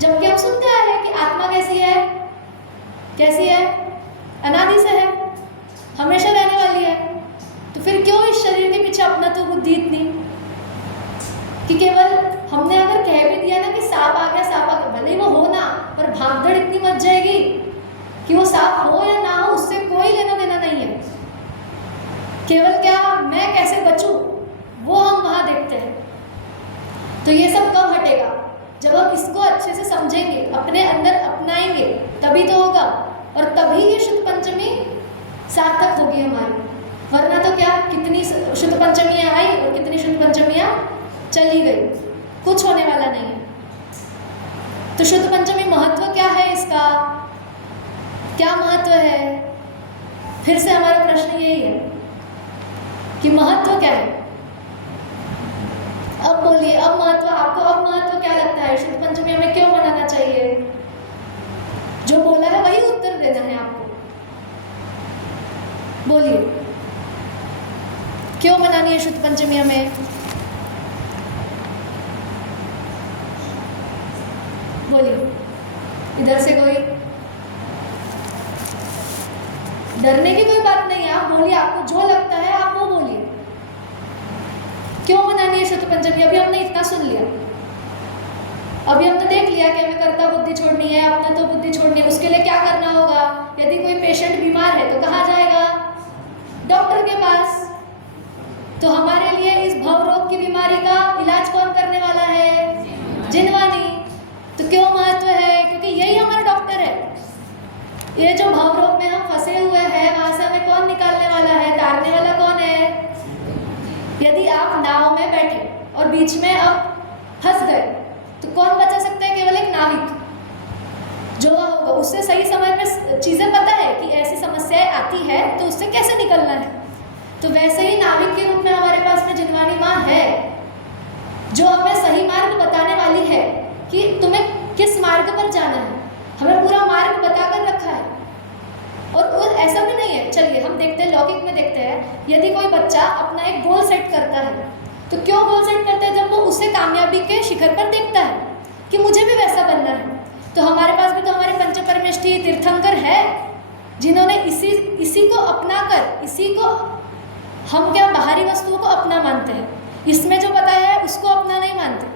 जबकि हम सुनते आए हैं कि आत्मा कैसी है? कैसी है? अनादि से है, हमेशा रहने वाली है। तो फिर क्यों इस शरीर के पीछे अपना तो बुद्धि इतनी कि केवल हमने अगर कह भी दिया ना कि सांप आ गया, सांप आ गया, भले ही वो हो ना, पर भागदड़ इतनी मच जाएगी कि वो सांप हो या ना हो उससे कोई लेना देना नहीं है। केवल क्या मैं कैसे बचूं वो हम वहां देखते हैं। तो ये सब कब हटेगा? जब हम इसको अच्छे से समझेंगे, अपने अंदर अपनाएंगे, तभी तो होगा, और तभी ये शुद्ध पंचमी सार्थक होगी हमारी। वरना तो क्या, कितनी शुद्ध पंचमियाँ आई और कितनी शुद्ध पंचमियाँ चली गई, कुछ होने वाला नहीं है। तो शुद्ध पंचमी महत्व क्या है इसका, क्या महत्व है? फिर से हमारा प्रश्न यही है कि महत्व क्या है। अब बोलिए, अब महत्व आपको, अब महत्व क्या लगता है? शुद्ध पंचमी हमें क्यों मनाना चाहिए? जो बोला है वही उत्तर देना है आपको। बोलिए, क्यों मनानी है शुद्ध पंचमी हमें? बोलिए, इधर से कोई डरने की कोई बात नहीं है, आप बोलिए, आपको जो लगता है आप वो बोलिए। क्यों मनानी है शुद्ध पंचमी? अभी हमने इतना सुन लिया, अभी हमने देख लिया कि हमें कर्ता बुद्धि छोड़नी है, अपना तो बुद्धि छोड़नी है। उसके लिए क्या करना होगा? यदि कोई पेशेंट बीमार है तो कहाँ जाएगा? डॉक्टर के पास। तो हमारे लिए इस भव रोग की बीमारी का इलाज कौन करने वाला है? जिनवानी। तो क्यों महत्व है? क्योंकि यही हमारा डॉक्टर है। ये जो भव रोग में हम फंसे हुए हैं, वहां से हमें कौन निकालने वाला है? तारने वाला कौन है? यदि आप नाव में बैठे और बीच में अब फंस गए तो कौन बचा सकता है? केवल एक नाविक जो होगा, उससे सही समय में चीजें पता है कि ऐसी समस्याएं आती है तो उससे कैसे निकलना है। तो वैसे ही नाविक के रूप में हमारे पास में जिनवानी माँ है, जो हमें सही मार्ग बताने वाली है कि तुम्हें किस मार्ग पर जाना है। हमें पूरा मार्ग बता कर रखा है। और ऐसा भी नहीं है, चलिए हम देखते हैं, लौकिक में देखते हैं, यदि कोई बच्चा अपना एक गोल सेट करता है तो क्यों गोल सेट करता है? जब वो उसे कामयाबी के शिखर पर देखता है कि मुझे भी वैसा बनना है। तो हमारे पास भी तो हमारे पंच परमेष्ठी तीर्थंकर है, जिन्होंने इसी को अपनाकर, इसी को हम क्या बाहरी वस्तुओं को अपना मानते हैं, इसमें जो बताया है उसको अपना नहीं मानते।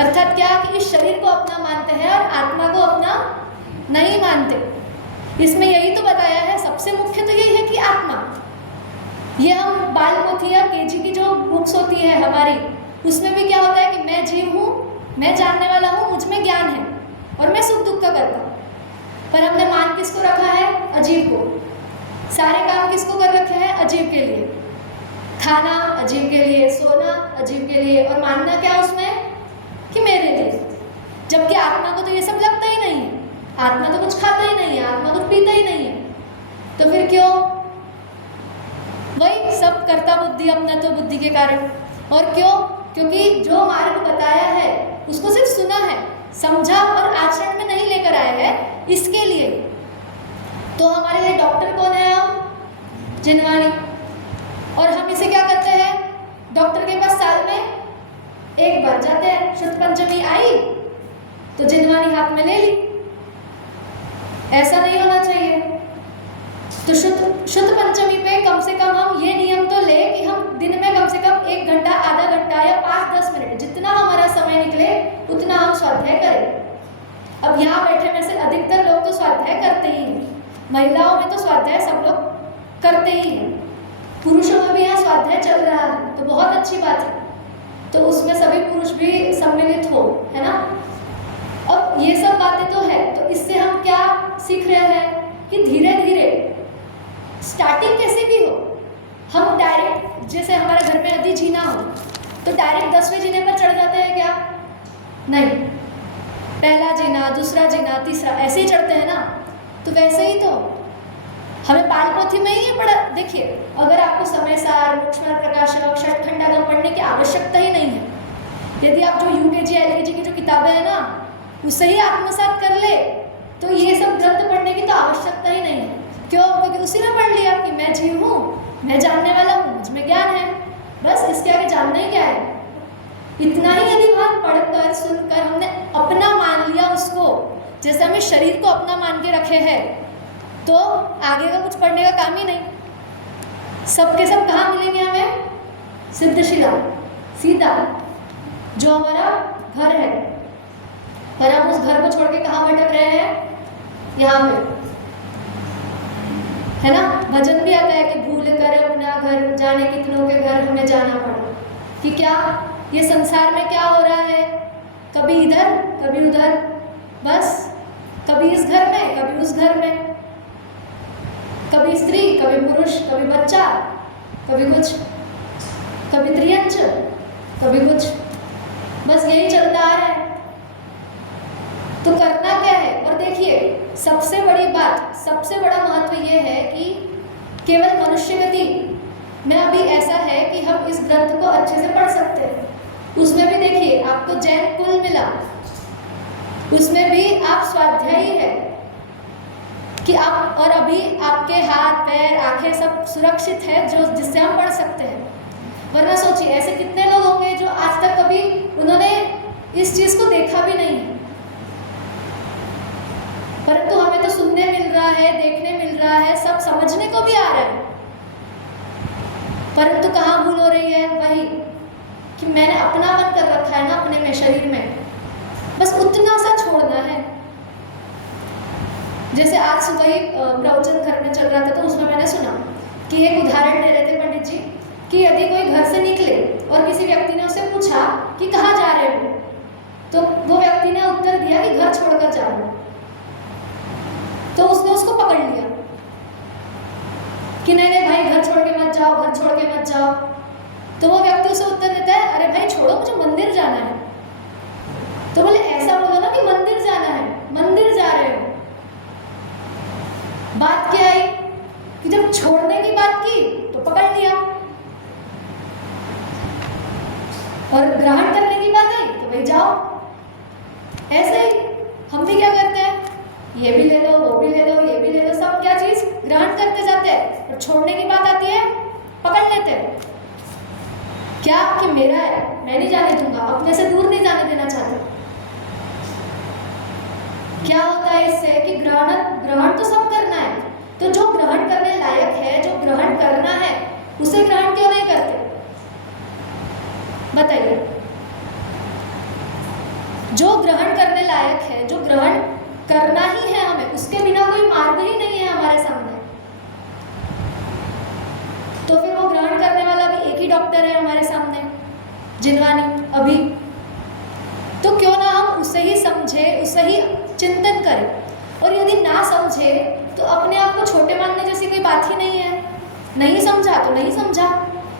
अर्थात क्या कि इस शरीर को अपना मानते हैं और आत्मा को अपना नहीं मानते। इसमें यही तो बताया है, सबसे मुख्य तो यही है कि आत्मा। ये हम बाल पोथी या केजी की जो बुक्स होती है हमारी, उसमें भी क्या होता है कि मैं जीव हूँ, मैं जानने वाला हूँ, मुझ में ज्ञान है और मैं सुख दुख का करता हूँ। पर हमने मान किसको रखा है? अजीब को। सारे काम किसको कर रखे हैं? अजीब के लिए। खाना अजीब के लिए, सोना अजीब के लिए, और मानना क्या उसमें कि मेरे लिए। जबकि आत्मा को तो ये सब लगता ही नहीं है। आत्मा तो कुछ खाता ही नहीं है, आत्मा कुछ पीता ही नहीं है। तो फिर क्यों? वही सब कर्ता बुद्धि, अपना तो बुद्धि के कारण। और क्यों? क्योंकि जो मार्ग बताया है उसको सिर्फ सुना है, समझा और आचरण में नहीं लेकर आए हैं, इसके लिए। तो हमारे लिए डॉक्टर कौन है? हम जिनवानी। और हम इसे क्या करते हैं? डॉक्टर के पास साल में एक बार जाते हैं। शुद्ध पंचमी आई तो जिनवानी हाथ में ले ली। ऐसा नहीं होना चाहिए। तो शुद्ध पंचमी पे कम से कम हम ये नियम तो ले कि हम दिन में कम से कम 1 घंटा, आधा घंटा या 5-10 मिनट, जितना हमारा समय निकले उतना हम स्वाध्याय करें। अब यहाँ बैठे में से अधिकतर लोग तो स्वाध्याय करते ही हैं। महिलाओं में तो स्वाध्याय सब लोग करते ही हैं, पुरुषों में भी यहाँ स्वाध्याय चल रहा है, तो बहुत अच्छी बात है। तो उसमें सभी पुरुष भी सम्मिलित हो, है ना। अब ये सब बातें तो है, तो इससे हम क्या सीख रहे हैं कि धीरे धीरे स्टार्टिंग कैसे भी हो, हम डायरेक्ट, जैसे हमारे घर में यदि जीना हो तो डायरेक्ट 10वें जीने पर चढ़ जाते हैं क्या? नहीं, पहला जीना, दूसरा जीना, तीसरा, ऐसे ही चढ़ते हैं ना। तो वैसे ही तो हमें बाल पोथी में ही ये पढ़ा। देखिए, अगर आपको समय सार, मोक्षमार्ग प्रकाशक, षटखंड आगम पढ़ने की आवश्यकता ही नहीं है, यदि आप जो UKG LKG की जो किताबें हैं ना उसे ही आत्मसात कर ले तो ये सब ग्रंथ पढ़ने की तो आवश्यकता ही नहीं है। क्यों? क्योंकि उसी में पढ़ लिया कि मैं जीव हूँ, मैं जानने वाला हूँ, मुझ में ज्ञान है, बस इसके आगे जानना ही क्या है। इतना ही यदि वहाँ पढ़कर सुनकर हमने अपना मान लिया उसको, जैसे हमें शरीर को अपना मान के रखे हैं, तो आगे का कुछ पढ़ने का काम ही नहीं। सबके सब कहाँ मिलेंगे हमें? सिद्धशिला, सीधा जो हमारा घर है। पर हम उस घर को छोड़ के कहाँ भटक रहे हैं? यहाँ पे, है ना। भजन भी आता है कि भूल कर अपना घर जाने कितनों के घर हमें जाना पड़ा। कि क्या? ये संसार में क्या हो रहा है, कभी इधर कभी उधर, बस कभी इस घर में कभी उस घर में, कभी स्त्री कभी पुरुष, कभी बच्चा कभी कुछ, कभी त्रियंच कभी कुछ, बस यही चलता आ रहा है। तो करना क्या है? और देखिए सबसे बड़ी बात, सबसे बड़ा महत्व ये है कि केवल मनुष्य गति में अभी ऐसा है कि हम इस ग्रंथ को अच्छे से पढ़ सकते हैं। उसमें भी देखिए आपको जैन कुल मिला, उसमें भी आप स्वाध्यायी है कि आप, और अभी आपके हाथ पैर आंखें सब सुरक्षित है जो जिससे हम पढ़ सकते हैं। वरना सोचिए ऐसे कितने लोग होंगे जो आज तक कभी उन्होंने इस चीज को देखा भी नहीं है, परंतु हमें तो सुनने मिल रहा है, देखने मिल रहा है, सब समझने को भी आ रहा है, परंतु कहाँ भूल हो रही है? वही कि मैंने अपना मन कर रखा है ना अपने में, शरीर में, बस उतना सा छोड़ना है। जैसे आज सुबह ही प्रवचन घर में चल रहा था तो उसमें मैंने सुना कि एक उदाहरण दे रहे थे पंडित जी कि यदि कोई घर से निकले और किसी व्यक्ति ने उससे पूछा कि कहाँ जा रहे हो, तो वो व्यक्ति ने उत्तर दिया कि घर छोड़कर जा रहा हूं, तो उसने उसको पकड़ लिया कि नहीं नहीं भाई घर छोड़ के मत जाओ, घर छोड़ के मत जाओ। तो वो व्यक्ति उसे उत्तर देता है, अरे भाई छोड़ो मुझे मंदिर जाना है। तो बोले ऐसा बोलो ना कि मंदिर जाना है, मंदिर जा रहे हो। बात क्या आई कि जब छोड़ने की बात की तो पकड़ लिया, और ग्रहण करने की बात आई तो भाई जाओ। ऐसे ही हम भी क्या करते हैं, ये भी ले लो, वो भी ले लो, ये भी ले लो, सब क्या चीज ग्रहण करते जाते हैं, और छोड़ने की बात आती है पकड़ लेते हैं। क्या कि मेरा है, मैं नहीं जाने दूंगा, अपने से दूर नहीं जाने देना चाहता। क्या होता है इससे कि ग्रहण तो सब करना है, तो जो ग्रहण करने लायक है, जो ग्रहण करना है, उसे ग्रहण क्यों नहीं करते? बताइए। जो ग्रहण करने लायक है, जो ग्रहण करना ही है हमें, उसके बिना कोई मार्ग ही नहीं है हमारे सामने, तो फिर वो ग्रहण करने वाला भी एक ही डॉक्टर है हमारे सामने, जिनवानी अभी। तो क्यों ना हम उसे ही समझे, उसे ही चिंतन करें। और यदि ना समझे तो अपने आप को छोटे मानने जैसी कोई बात ही नहीं है। नहीं समझा तो नहीं समझा,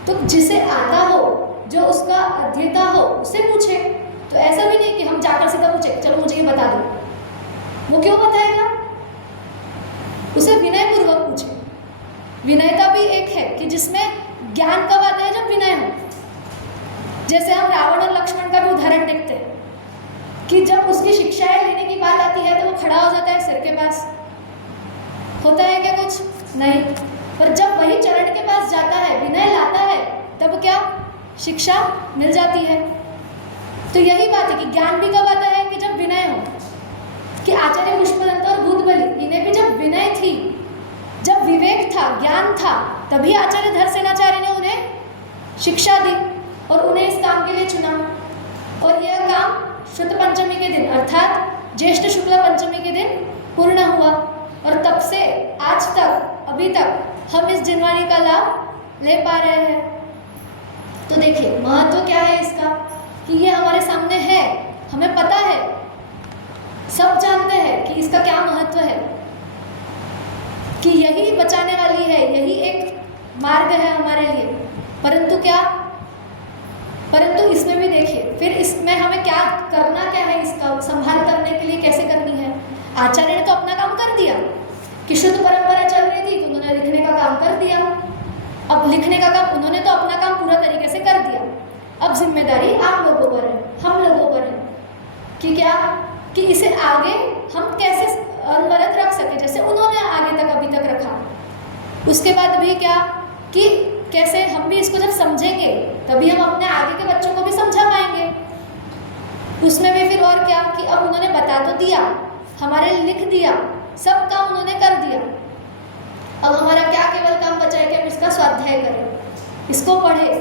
तो जिसे आता हो, जो उसका अध्येता हो, उसे पूछे। तो ऐसा भी नहीं कि हम जाकर सीधा पूछे चलो मुझे ये बता दो, वो क्यों बताएगा? उसे विनय पूर्वक पूछे। विनयता भी एक है कि जिसमें ज्ञान कब आता है, जब विनय हो। जैसे हम रावण और लक्ष्मण का भी उदाहरण देखते हैं कि जब उसकी शिक्षाएं लेने की बात आती है तो वो खड़ा हो जाता है सिर के पास, होता है क्या कुछ? नहीं। पर जब वही चरण के पास जाता है, विनय लाता है, तब क्या शिक्षा मिल जाती है। तो यही बात है कि ज्ञान भी कब आता है कि जब विनय हो। कि आचार्य पुष्पदंत और भूतबली, इन्हें भी जब विनय थी, जब विवेक था, ज्ञान था, तभी आचार्य धरसेनाचार्य ने उन्हें शिक्षा दी और उन्हें इस काम के लिए चुना। और यह काम शुद्ध पंचमी के दिन अर्थात ज्येष्ठ शुक्ला पंचमी के दिन पूर्ण हुआ, और तब से आज तक, अभी तक हम इस जिनवानी का लाभ ले पा रहे हैं। तो देखिए महत्व क्या है इसका, कि ये हमारे सामने है, हमें पता है, सब जानते हैं कि इसका क्या महत्व है, कि यही बचाने वाली है, यही एक मार्ग है हमारे लिए। परंतु क्या, परंतु इसमें भी देखिए फिर इसमें हमें क्या करना, क्या है इसका संभाल करने के लिए कैसे करनी है। आचार्य ने तो अपना काम कर दिया कि शुद्ध परंपरा चल रही थी तो उन्होंने लिखने का काम कर दिया। अब लिखने का काम उन्होंने तो अपना काम पूरा तरीके से कर दिया, अब जिम्मेदारी आप लोगों पर है, हम लोगों पर है कि क्या, कि इसे आगे हम कैसे अनवरत रख सके, जैसे उन्होंने आगे तक अभी तक रखा। उसके बाद भी क्या कि कैसे हम भी इसको जब समझेंगे तभी हम अपने आगे के बच्चों को भी समझा पाएंगे। उसमें भी फिर और क्या कि अब उन्होंने बता तो दिया, हमारे लिख दिया, सब काम उन्होंने कर दिया। अब हमारा क्या केवल काम बचा है कि हम इसका स्वाध्याय करें, इसको पढ़ें।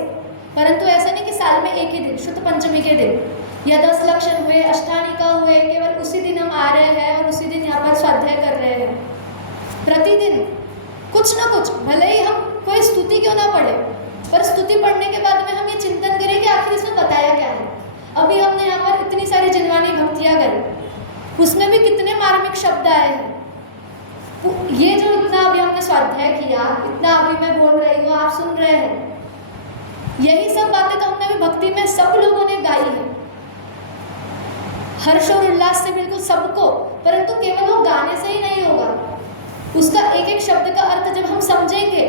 परंतु ऐसा नहीं कि साल में एक ही दिन, शुद्ध पंचमी के दिन या 10 लक्षण हुए, अष्टानिका हुए, केवल उसी दिन हम आ रहे हैं और उसी दिन यहाँ पर स्वाध्याय कर रहे हैं। प्रतिदिन कुछ ना कुछ, भले ही हम कोई स्तुति क्यों ना पढ़े, पर स्तुति पढ़ने के बाद में हम ये चिंतन करें कि आखिर इसमें बताया क्या है। अभी हमने यहाँ पर इतनी सारी जिनवानी भक्तियाँ करी, उसमें भी कितने मार्मिक शब्द आए हैं। ये जो इतना अभी हमने स्वाध्याय किया, इतना अभी मैं बोल रही हूँ, आप सुन रहे हैं, यही सब बातें तो हमने अभी भक्ति में सब लोगों ने गाई है, हर्ष और उल्लास से बिल्कुल सबको। परंतु केवल वो गाने से ही नहीं होगा, उसका एक एक शब्द का अर्थ जब हम समझेंगे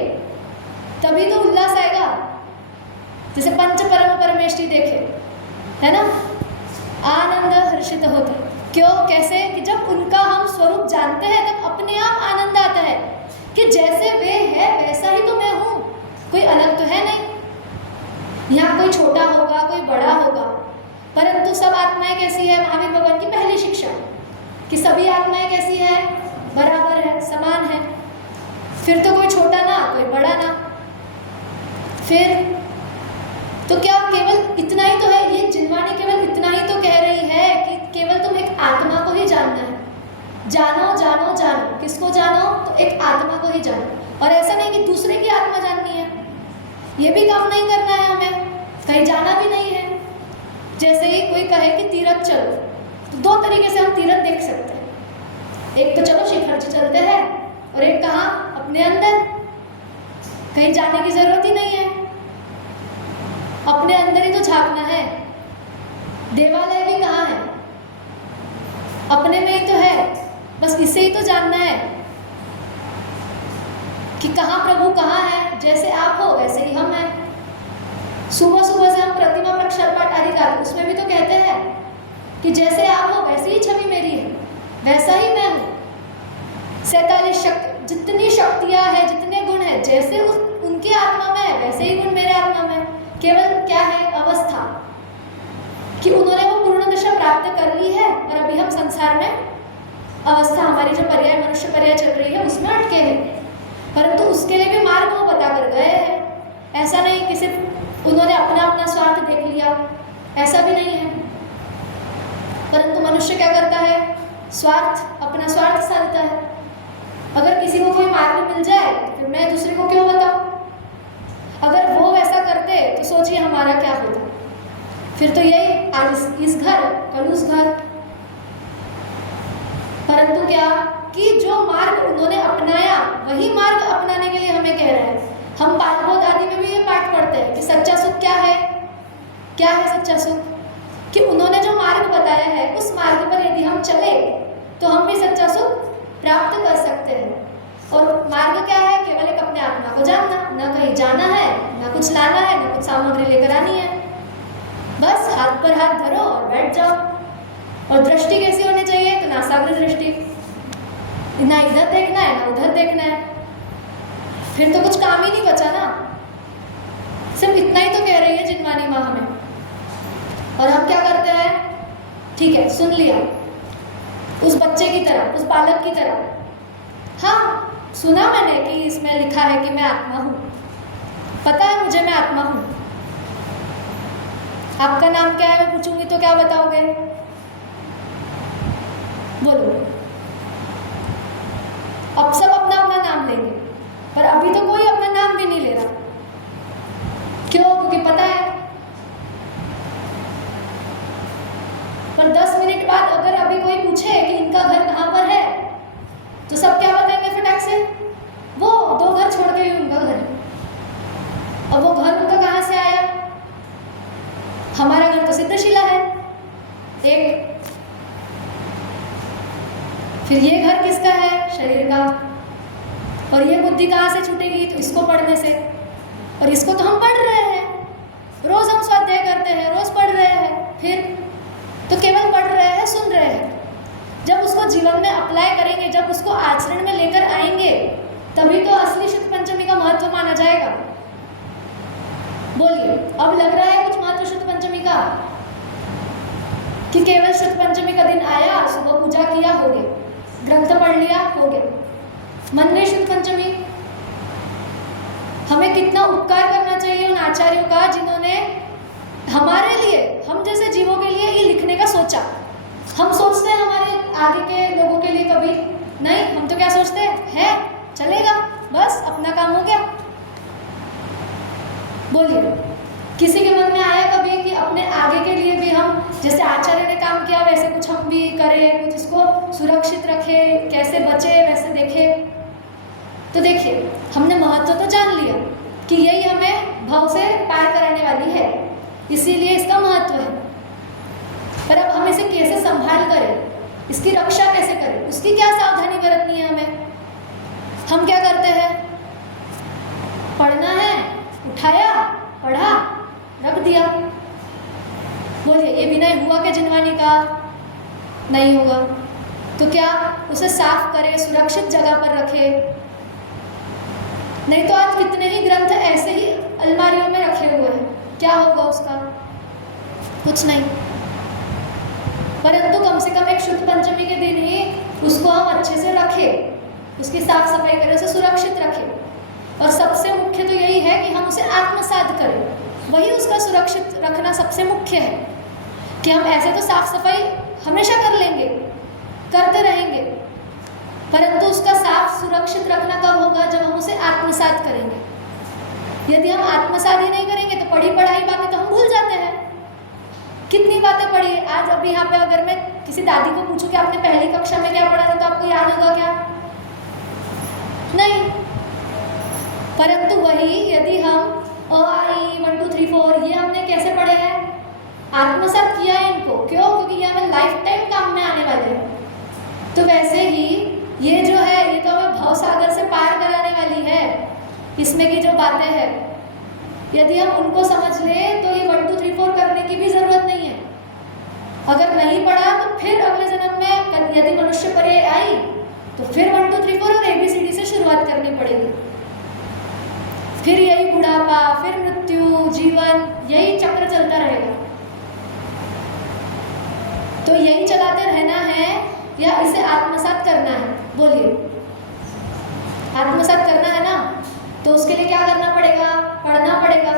तभी तो उल्लास आएगा। जैसे पंच परम परमेष्टि देखे, है ना, आनंद हर्षित होते। क्यों, कैसे कि जब उनका हम स्वरूप जानते हैं तब अपने आप आनंद आता है कि जैसे वे है वैसा ही तो मैं हूँ, कोई अलग तो है नहीं। यहाँ कोई छोटा होगा, कोई बड़ा होगा, परंतु सब आत्माएं कैसी है। महावीर भगवान की पहली शिक्षा कि सभी आत्माएं कैसी है, बराबर है, समान है। फिर तो कोई छोटा ना, कोई बड़ा ना। फिर तो क्या केवल इतना ही तो है, ये जिनवानी केवल इतना ही तो कह रही है कि केवल तुम एक आत्मा को ही जानना है। जानो जानो जानो, किसको जानो, तो एक आत्मा को ही जानो। और ऐसा नहीं कि दूसरे की आत्मा जाननी है, ये भी काम नहीं करना है हमें, कहीं जाना भी नहीं है। जैसे ही कोई कहे कि तीर्थ चलो, तो दो तरीके से हम तीर्थ देख सकते हैं। एक तो चलो शिखर जी चलते हैं, और एक कहाँ, अपने अंदर, कहीं जाने की जरूरत ही नहीं है, अपने अंदर ही तो झांकना है। देवालय भी कहाँ है, अपने में ही तो है, बस इसे ही तो जानना है कि कहाँ प्रभु कहाँ है। जैसे आप हो वैसे ही हम हैं। सुबह सुबह से हम प्रतिमा प्रक्षाल पाठ आदि का, उसमें भी तो कहते हैं कि जैसे आप हो वैसी ही छवि मेरी है, वैसा ही मैं हूँ। 47 शक्ति, जितनी शक्तियाँ हैं, जितने गुण हैं, जैसे उनकी आत्मा में है वैसे ही गुण मेरे आत्मा में। केवल क्या है, अवस्था, कि उन्होंने वो पूर्ण दशा प्राप्त कर ली है और अभी हम संसार में अवस्था, हमारी जो पर्याय मनुष्य पर्याय चल रही है उसमें अटके हैं। परंतु उसके लिए भी मार्ग वो बता कर गए हैं। ऐसा नहीं कि सिर्फ उन्होंने अपना अपना स्वार्थ देख लिया, ऐसा भी नहीं है। परंतु मनुष्य क्या करता है, स्वार्थ, अपना स्वार्थ साधता है। अगर किसी को कोई मार्ग मिल जाए तो फिर मैं दूसरे को क्यों बताऊं। अगर वो वैसा करते तो सोचिए हमारा क्या होता। फिर तो यही, आज इस घर कल उस घर। परंतु क्या कि जो मार्ग उन्होंने अपनाया वही मार्ग अपनाने के लिए हमें कह रहे हैं। हम पाठबोध आदि में भी ये पाठ पढ़ते हैं कि सच्चा सुख क्या है, क्या है सच्चा सुख, कि उन्होंने जो मार्ग बताया है उस मार्ग पर यदि हम चले तो हम भी सच्चा सुख प्राप्त कर सकते हैं। और मार्ग क्या है, केवल एक अपने आत्मा को जानना, न कहीं जाना है, न कुछ लाना है, न कुछ सामग्री लेकर आनी है, बस हाथ पर हाथ धरो और बैठ जाओ। और दृष्टि कैसी होनी चाहिए, तो नासाग्र दृष्टि, ना इधर देखना है ना उधर देखना है। फिर तो कुछ काम ही नहीं बचा ना। सिर्फ इतना ही तो कह रही है जिनवानी माँ हमें। और हम क्या करते हैं, ठीक है सुन लिया, उस बच्चे की तरह, उस बालक की तरह, हाँ सुना मैंने कि इसमें लिखा है कि मैं आत्मा हूँ, पता है मुझे मैं आत्मा हूँ। आपका नाम क्या है मैं पूछूंगी तो क्या बताओगे, बोलो। अब सब अपना अपना नाम लेंगे, पर अभी तो कोई अपना नाम भी नहीं ले रहा। क्यों, क्योंकि पता है। पर 10 मिनट बाद अगर अभी कोई पूछे कि इनका घर कहाँ पर है, तो सब क्या बताएंगे फटाक से, वो 2 घर छोड़ के ही उनका घर है। अब वो घर उनका कहाँ से आया, हमारा घर तो सिद्धशिला है एक। फिर ये घर किसका है, शरीर का। और ये बुद्धि कहाँ से छूटेगी, तो इसको पढ़ने से। और इसको तो हम पढ़ रहे हैं, रोज हम स्वाध्याय करते हैं, रोज पढ़ रहे हैं। फिर तो केवल पढ़ रहे हैं, सुन रहे हैं। जब उसको जीवन में अप्लाई करेंगे, जब उसको आचरण में लेकर आएंगे, तभी तो असली शुद्ध पंचमी का महत्व माना जाएगा। बोलिए, अब लग रहा है कुछ महत्व शुद्ध पंचमी का, कि केवल शुद्ध पंचमी का दिन आया, सुबह पूजा किया, हो गया, ग्रंथ पढ़ लिया, हो गया। मन में शुद्ध पंचमी, हमें कितना उपकार करना चाहिए उन आचार्यों का जिन्होंने हमारे लिए, हम जैसे जीवों के लिए ये लिखने का सोचा। हम सोचते हैं हमारे आगे के लोगों के लिए कभी नहीं, हम तो क्या सोचते हैं, है चलेगा, बस अपना काम हो गया। बोलिए, किसी के मन में आया कभी अपने आगे के लिए भी हम जैसे आचार्य ने काम किया वैसे कुछ हम भी करें, कुछ इसको सुरक्षित रखें, कैसे बचे वैसे देखें। तो देखिए हमने महत्व तो जान लिया कि यही हमें भव से पार कराने वाली है, इसीलिए इसका महत्व है। पर अब हम इसे कैसे संभाल करें, इसकी रक्षा कैसे करें, उसकी क्या सावधानी बरतनी है हमें। हम क्या करते हैं, पढ़ना है, उठाया, पढ़ा, रख दिया। बोलिए ये विनय हुआ क्या जिनवानी का? नहीं होगा। तो क्या उसे साफ करें, सुरक्षित जगह पर रखें। नहीं तो आज कितने ही ग्रंथ ऐसे ही अलमारियों में रखे हुए हैं, क्या होगा उसका? कुछ नहीं। परंतु कम से कम एक शुद्ध पंचमी के दिन ही उसको हम अच्छे से रखें, उसकी साफ सफाई करें, उसे सुरक्षित रखें। और सबसे मुख्य तो यही है कि हम उसे आत्मसात करें, वही उसका सुरक्षित रखना सबसे मुख्य है। कि हम ऐसे तो साफ सफाई हमेशा कर लेंगे, करते रहेंगे, परंतु उसका साफ सुरक्षित रखना कब होगा? जब हम उसे आत्मसात करेंगे। यदि हम आत्मसात ही नहीं करेंगे तो पढ़ी पढ़ाई बातें तो हम भूल जाते हैं। कितनी बातें पढ़ी है। आज अभी यहाँ पे अगर मैं किसी दादी को पूछूं कि आपने पहली कक्षा में क्या पढ़ा था, तो आपको याद होगा क्या? नहीं। परंतु वही यदि हम अ आ इ 1 2 3 4 ये हमने कैसे पढ़े हैं, आत्मसात किया है इनको। क्यों? क्योंकि ये हमें लाइफ टाइम काम में आने वाले हैं। तो वैसे ही ये जो है ये तो हमें भव सागर से पार कराने वाली है। इसमें की जो बातें हैं यदि हम उनको समझ लें तो ये 1 2 3 4 करने की भी जरूरत नहीं है। अगर नहीं पढ़ा तो फिर अगले जन्म में यदि मनुष्य पर ये आई तो फिर 1 2 3 4 और ABCD से शुरुआत करनी पड़ेगी। फिर यही बुढ़ापा, फिर मृत्यु, जीवन, यही चक्र चलता रहेगा। तो यही चलाते रहना है या इसे आत्मसात करना है? बोलिए, आत्मसात करना है ना, तो उसके लिए क्या करना पड़ेगा? पढ़ना पड़ेगा।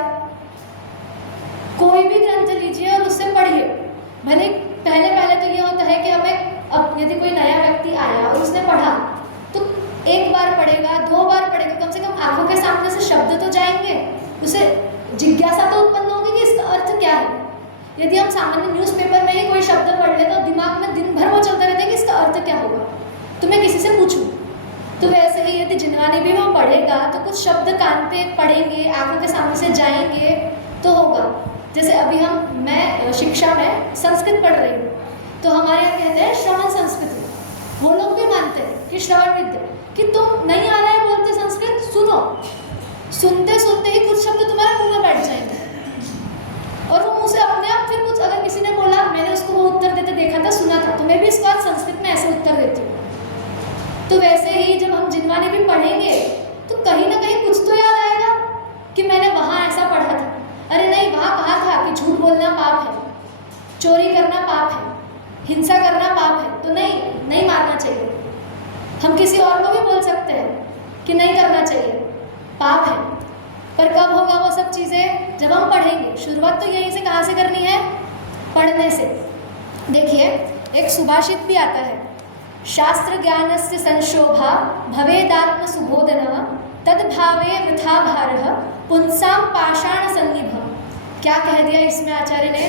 कोई भी ग्रंथ लीजिए और उससे पढ़िए। भले पहले तो ये होता है कि हमें अब यदि कोई नया व्यक्ति आया और उसने पढ़ा तो एक बार पढ़ेगा, 2 बार पढ़ेगा, कम से कम आंखों के सामने से शब्द तो जाएंगे, उसे जिज्ञासा तो उत्पन्न होगी कि इसका अर्थ क्या है। यदि हम सामान्य न्यूज़पेपर में ही कोई शब्द पढ़ ले तो दिमाग में दिन भर वो चलता रहता है कि इसका अर्थ क्या होगा, तो मैं किसी से पूछूं। तो वैसे ही यदि जिनवानी भी वो पढ़ेगा तो कुछ शब्द कान पे पढ़ेंगे, आंखों के सामने से जाएंगे तो होगा। जैसे अभी मैं शिक्षा में संस्कृत पढ़ रही हूँ, तो हमारे यहाँ कहते हैं श्रवण संस्कृत। वो लोग भी मानते हैं कि श्रवण विद्या, कि तुम नहीं आ रहा है बोलते संस्कृत, सुनो, सुनते सुनते ही कुछ शब्द तुम्हारे मुंह में बैठ जाएंगे और वो मुँह से अपने आप फिर कुछ, अगर किसी ने बोला, मैंने उसको वो उत्तर देते देखा था, सुना था, तो मैं भी इसको आज संस्कृत में ऐसे उत्तर देती हूँ। तो वैसे ही जब हम जिनवानी भी पढ़ेंगे तो कहीं ना कहीं कुछ तो याद आएगा कि मैंने वहाँ ऐसा पढ़ा था। अरे नहीं, वहाँ कहा था कि झूठ बोलना पाप है, चोरी करना पाप है, हिंसा करना पाप है, तो नहीं मारना चाहिए। हम किसी और को भी बोल सकते हैं कि नहीं करना चाहिए, पाप है। पर कब होगा वो सब चीज़ें? जब हम पढ़ेंगे। शुरुआत तो यहीं से कहाँ से करनी है? पढ़ने से। देखिए एक सुभाषित भी आता है, शास्त्र ज्ञानस्य संशोभा भवेदात्म सुबोधनः तद्भावे वृथा भारः पुंसां पाषाण सन्निभः। क्या कह दिया इसमें आचार्य ने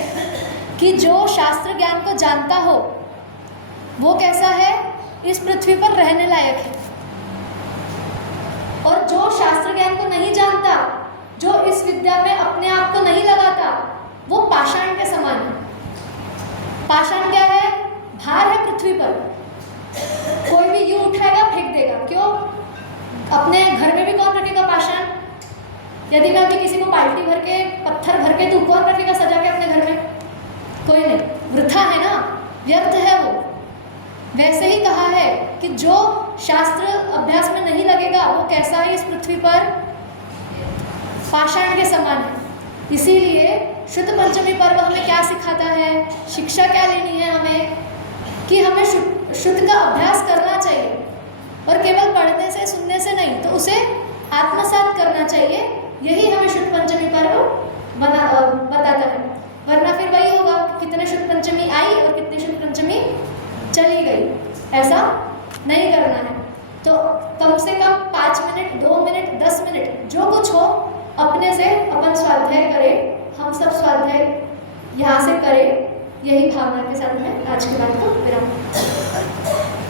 कि जो शास्त्र ज्ञान को जानता हो वो कैसा है? इस पृथ्वी पर रहने लायक है। और जो शास्त्र ज्ञान को नहीं जानता, जो इस विद्या में अपने आप को नहीं लगाता, वो पाषाण के समान है। पाषाण क्या है? भार है पृथ्वी पर। कोई भी यूं उठाएगा फेंक देगा। क्यों? अपने घर में भी कौन रखेगा पाषाण? यदि मैं अभी किसी को बाल्टी भर के, पत्थर भर के, तो कौन रखेगा सजा के अपने घर में? कोई नहीं, वृथा है ना, व्यर्थ है वो। वैसे ही कहा है कि जो शास्त्र अभ्यास में नहीं लगेगा वो कैसा है? इस पृथ्वी पर पाषाण के समान है। इसीलिए शुद्ध पंचमी पर्व हमें क्या सिखाता है? शिक्षा क्या लेनी है हमें? कि हमें शुद्ध का अभ्यास करना चाहिए और केवल पढ़ने से, सुनने से नहीं, तो उसे आत्मसात करना चाहिए। यही हमें शुद्ध पंचमी पर्व बताता है। वरना फिर वही होगा कि कितने शुद्ध पंचमी आई और कितनी शुद्ध पंचमी चली गई। ऐसा नहीं करना है। तो कम से कम 5 मिनट, 2 मिनट, 10 मिनट, जो कुछ हो अपने से अपन स्वाध्याय करें। हम सब स्वाध्याय यहाँ से करें, यही भावना के साथ मैं आज की बात को विराम।